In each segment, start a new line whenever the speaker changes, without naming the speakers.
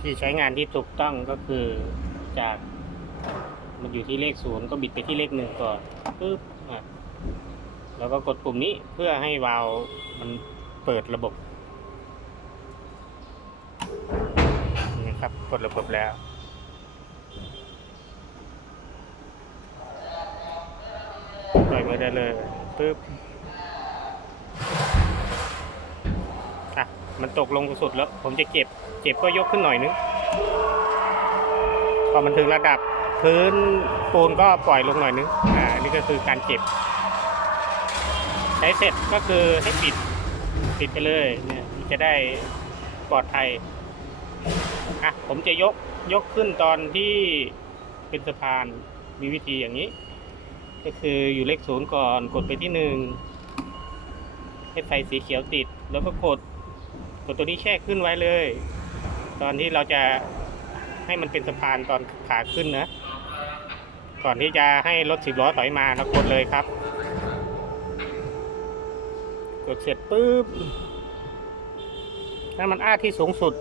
ที่ใช้งานที่ถูกต้องก็คือจาก มันอยู่ที่เลขศูนย์ก็บิดไปที่เลขหนึ่งก่อนปึ๊บอะแล้วก็กดปุ่มนี้เพื่อให้วาล์วมันเปิดระบบนี่ครับเปิดระบบแล้วปล่อยมือได้เลยปึ๊บ มันตกลงสุดแล้ว ผมจะเก็บ เก็บก็ยกขึ้นหน่อยนึงพอมันถึงระดับพื้นปูนก็ปล่อยลงหน่อยนึง อ่า นี่ก็คือการเก็บ ใช้เสร็จก็คือให้ปิด ปิดไปเลย เนี่ยจะได้ปลอดภัย อะ ผมจะยก ยกขึ้นตอนที่เป็นสะพาน มีวิธีอย่างนี้ ก็คืออยู่เลขศูนย์ก่อน กดไปที่หนึ่งให้ไฟสีเขียวติด แล้วก็กด กดตัวนี้แช่ขึ้นไว้เลย ตอนที่เราจะให้มันเป็นสะพานตอนขาขึ้นนะ ก่อนที่จะให้รถสิบล้อถอยมาเรากดเลยครับ กดเสร็จปุ๊บให้มันอ้าที่สูงสุด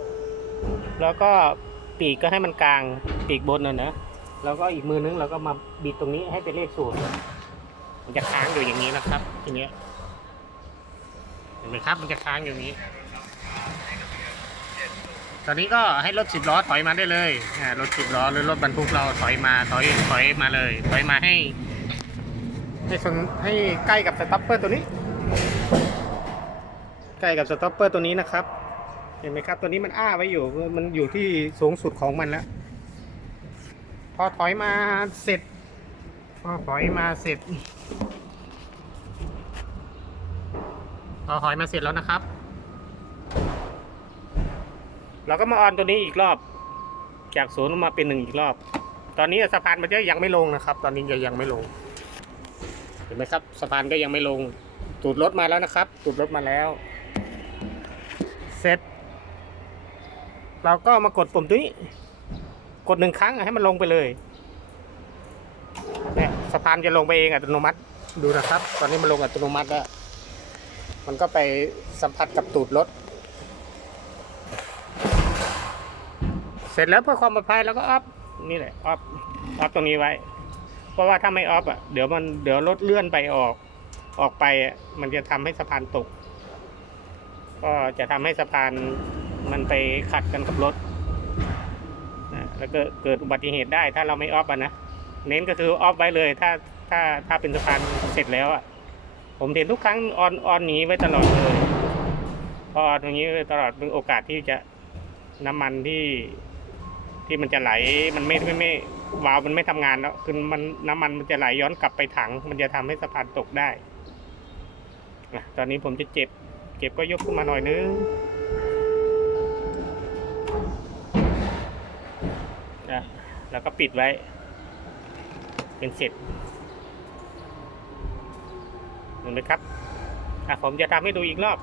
แล้วก็ปีกก็ให้มันกลางปีกบนน่ะนะแล้วก็อีกมือนึงเราก็มาบิดตรงนี้ให้เป็นเลขศูนย์มันจะค้างอยู่อย่างนี้นะครับ ทีเนี้ยเห็นไหมครับ มันจะค้างอยู่อย่างนี้ ตอนนี้ก็ให้รถสิบล้อถอยมาได้เลยรถสิบล้อหรือรถบรรทุกเราถอยมาถอยถอยมาเลย ถอยมาให้ ให้ชนให้ใกล้กับสต็อปเปอร์ตัวนี้ ใกล้กับสต็อปเปอร์ตัวนี้นะครับ เห็นไหมครับ ตัวนี้มันอ้าไว้อยู่มันอยู่ที่สูงสุดของมันแล้ว พอถอยมาเสร็จ พอถอยมาเสร็จพอถอยมาเสร็จแล้วนะครับ เราก็มาออนตัวนี้อีกรอบ จากศูนย์มาเป็นหนึ่งอีกรอบ ตอนนี้สะพานมันจะยังไม่ลงนะครับ ตอนนี้ยังยังไม่ลง เห็นไหมครับสะพานก็ยังไม่ลงตูดรถมาแล้วนะครับตูดรถมาแล้วเสร็จเราก็มากดปุ่มตัวนี้ กดหนึ่งครั้งให้มันลงไปเลยเนี่ยสะพานจะลงไปเองอัตโนมัติดูนะครับ ตอนนี้มันลงอัตโนมัติแล้วมันก็ไปสัมผัสกับตูดรถ สร็จแล้วเพื่อความปลอดภัยเราก็ออฟนี่แหละออฟออฟตรงนี้ไว้ เพราะว่าถ้าไม่ออฟอะเดี๋ยวมันเดี๋ยวรถเลื่อนไปออกออกไปอะมันจะทำให้สะพานตก ก็จะทำให้สะพานมันไปขัดกันกับรถนะแล้วก็เกิดอุบัติเหตุได้ถ้าเราไม่ออฟอะนะเน้นก็คือออฟไว้เลย ถ้าถ้าถ้าเป็นสะพานเสร็จแล้วอะผมเห็นทุกครั้งออนออนหนีไว้ตลอดเลยพอออนอย่างนี้ตลอดเป็นโอกาสที่จะน้ำมันที่ ที่มันจะไหลมันไม่ไม่ไม่วาล์วมันไม่ทำงานแล้วคือมันน้ำมันมันจะไหลย้อนกลับไปถัง มันจะทำให้สะพานตกได้อะตอนนี้ผมจะเจ็บเก็บก็ยกขึ้นมาหน่อยนึงนะแล้วก็ปิดไว้ เป็นเสร็จเห็นไหมครับอะผมจะทำให้ดูอีกรอบ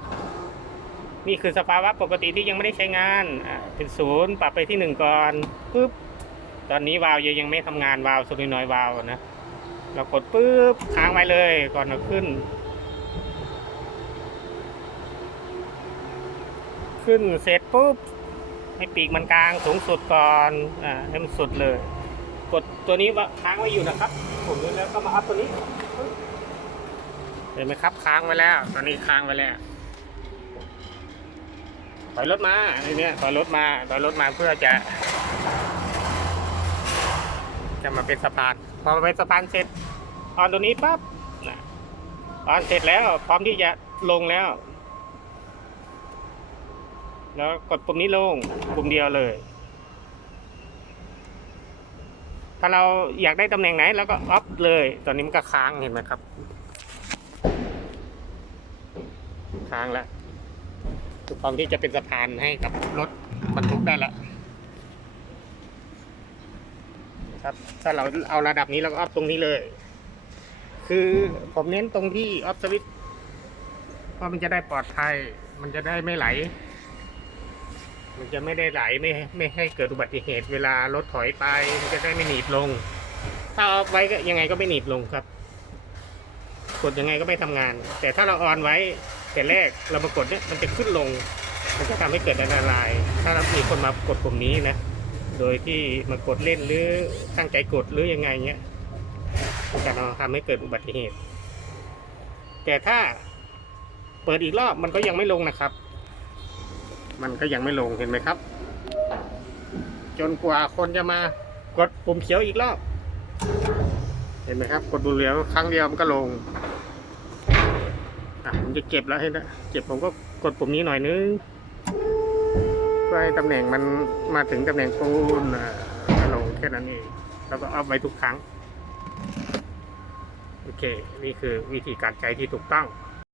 นี่คือสภาวะปกติที่ยังไม่ได้ใช้งานอะ เป็นศูนย์ปรับไปที่หนึ่งก่อนปุ๊บตอนนี้วาล์วยังไม่ทำงานวาล์วโซลินอยวาล์วนะเรากดปุ๊บค้างไว้เลยก่อนเราขึ้น ขึ้นเสร็จปุ๊บให้ปีกมันกลางสูงสุดก่อนอ่าให้มันสุดเลย กดตัวนี้ค้างไว้อยู่นะครับ ผมดูแล้วก็มาอัพตัวนี้เห็นไหมครับค้างไว้แล้ว ตอนนี้ค้างไว้แล้ว ถอยรถมาไอเนี่ยถอยรถมาถอยรถมาเพื่อจะ จะมาเป็นสะพานพอเป็นสะพานเสร็จออนตัวนี้ปั๊บนะออนเสร็จแล้ว พร้อมที่จะลงแล้ว แล้วกดปุ่มนี้ลงปุ่มเดียวเลย ถ้าเราอยากได้ตำแหน่งไหนเราก็ออฟเลย ตอนนี้มันก็ค้างเห็นไหมครับ ค้างแล้ว ถูกต้องที่จะเป็นสะพานให้กับรถบรรทุกได้แล้วครับถ้าเราเอาระดับนี้เราก็ออฟตรงนี้เลย คือผมเน้นตรงที่ออฟสวิตเพราะมันจะได้ปลอดภัย มันจะได้ไม่ไหล มันจะไม่ได้ไหลไม่ไม่ให้เกิดอุบัติเหตุเวลารถถอยไป มันจะได้ไม่หนีบลง ถ้าออฟไว้ก็ยังไงก็ไม่หนีบลงครับ กดยังไงก็ไม่ทำงาน แต่ถ้าเราออนไว้ แต่แรกเรามากดเนี่ยมันจะขึ้นลง มันจะทำให้เกิดอันตราย ถ้ามีคนมากดปุ่มนี้นะ โดยที่มากดเล่นหรือตั้งใจกดหรือยังไงเงี้ยมันจะทำให้เกิดอุบัติเหตุ แต่ถ้าเปิดอีกรอบมันก็ยังไม่ลงนะครับ มันก็ยังไม่ลงเห็นไหมครับ จนกว่าคนจะมากดปุ่มเขียวอีกรอบ เห็นไหมครับ กดปุ่มเหลืองครั้งเดียวมันก็ลง จะเก็บแล้วให้นะเก็บผมก็กดปุ่มนี้หน่อยนึงเพื่อให้ตำแหน่งมันมาถึงตำแหน่งปูนอ่าก็ลงแค่นั้นเองแล้วก็อัพไว้ทุกครั้ง โอเค นี่คือวิธีการใช้ที่ถูกต้อง